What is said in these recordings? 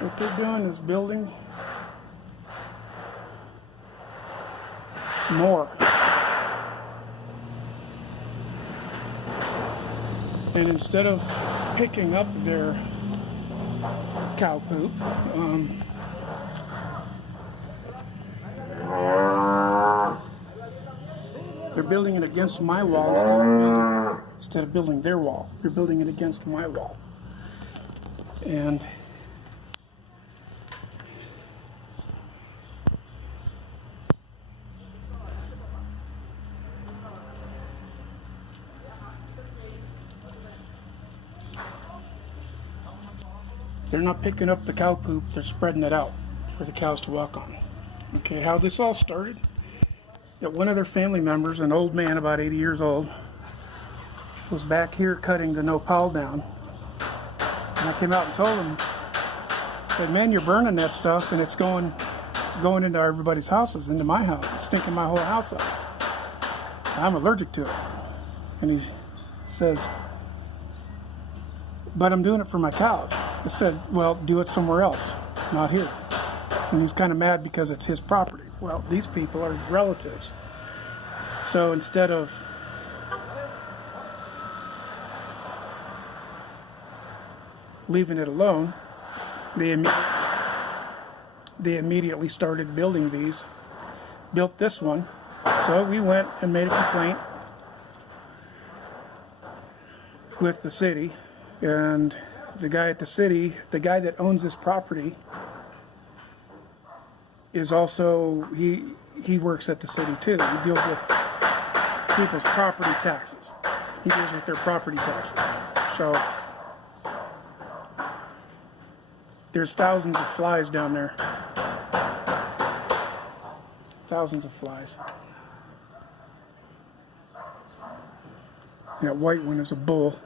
What they're doing is building more. And instead of picking up their cow poop, they're building it against my wall instead of building their wall. They're building it against my wall. And they're not picking up the cow poop, they're spreading it out for the cows to walk on. Okay, how this all started, that one of their family members, an old man about 80 years old, was back here cutting the nopal down. And I came out and told him, I said, man, you're burning that stuff and it's going into everybody's houses, into my house. It's stinking my whole house up. I'm allergic to it. And he says, but I'm doing it for my cows. I said, well, do it somewhere else, not here. And he's kind of mad because it's his property. Well, these people are relatives. So instead of leaving it alone, they immediately started building these. Built this one. So we went and made a complaint with the city, and the guy at the city, the guy that owns this property, is also, he works at the city too. He deals with people's property taxes. He deals with their property taxes. So there's thousands of flies down there. Thousands of flies. That white one is a bull.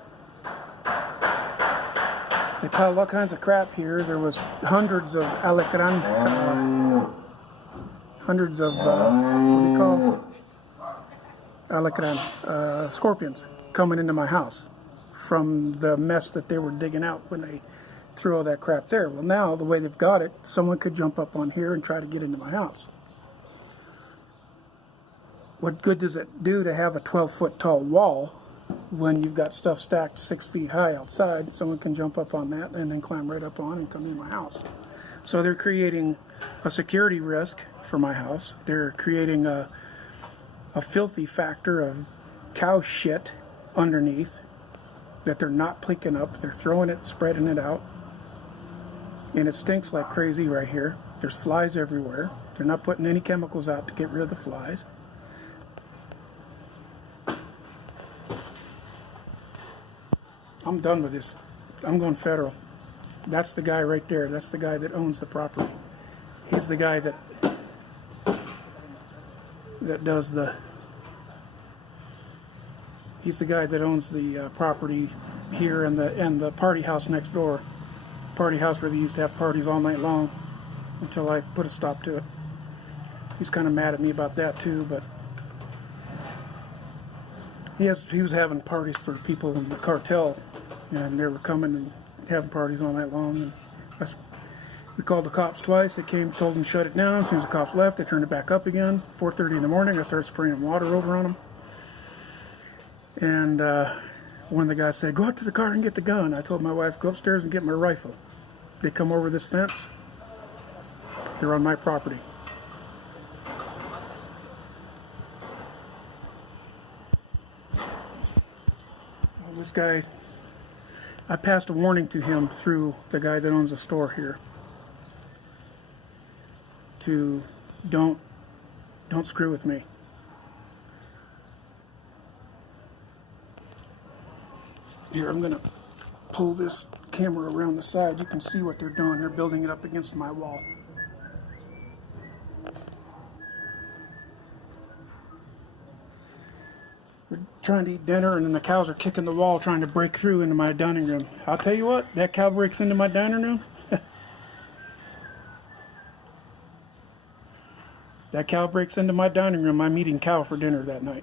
They piled all kinds of crap here. There was hundreds of alacran, hundreds of, what do you call alacran, scorpions coming into my house from the mess that they were digging out when they threw all that crap there. Well, now, the way they've got it, someone could jump up on here and try to get into my house. What good does it do to have a 12-foot tall wall when you've got stuff stacked 6 feet high outside? Someone can jump up on that and then climb right up on and come in my house. So they're creating a security risk for my house. They're creating a filthy factor of cow shit underneath that they're not picking up. They're throwing it, spreading it out. And it stinks like crazy right here. There's flies everywhere. They're not putting any chemicals out to get rid of the flies. I'm done with this. I'm going federal. That's the guy right there. That's the guy that owns the property. He's the guy that does the. He's the guy that owns the property here and the party house next door. Party house where they used to have parties all night long until I put a stop to it. He's kind of mad at me about that too, but he was having parties for people in the cartel, and they were coming and having parties all night long. And we called the cops twice. They came, told them to shut it down. As soon as the cops left, they turned it back up again. 4:30 in the morning, I started spraying water over on them. And one of the guys said, "Go out to the car and get the gun." I told my wife, "Go upstairs and get my rifle." They come over this fence. They're on my property. Well, this guy, I passed a warning to him through the guy that owns the store here to don't screw with me. Here, I'm gonna pull this camera around the side. You can see what they're doing. They're building it up against my wall. We're trying to eat dinner, and then the cows are kicking the wall trying to break through into my dining room. I'll tell you what, that cow breaks into my dining room. That cow breaks into my dining room. I'm eating cow for dinner that night.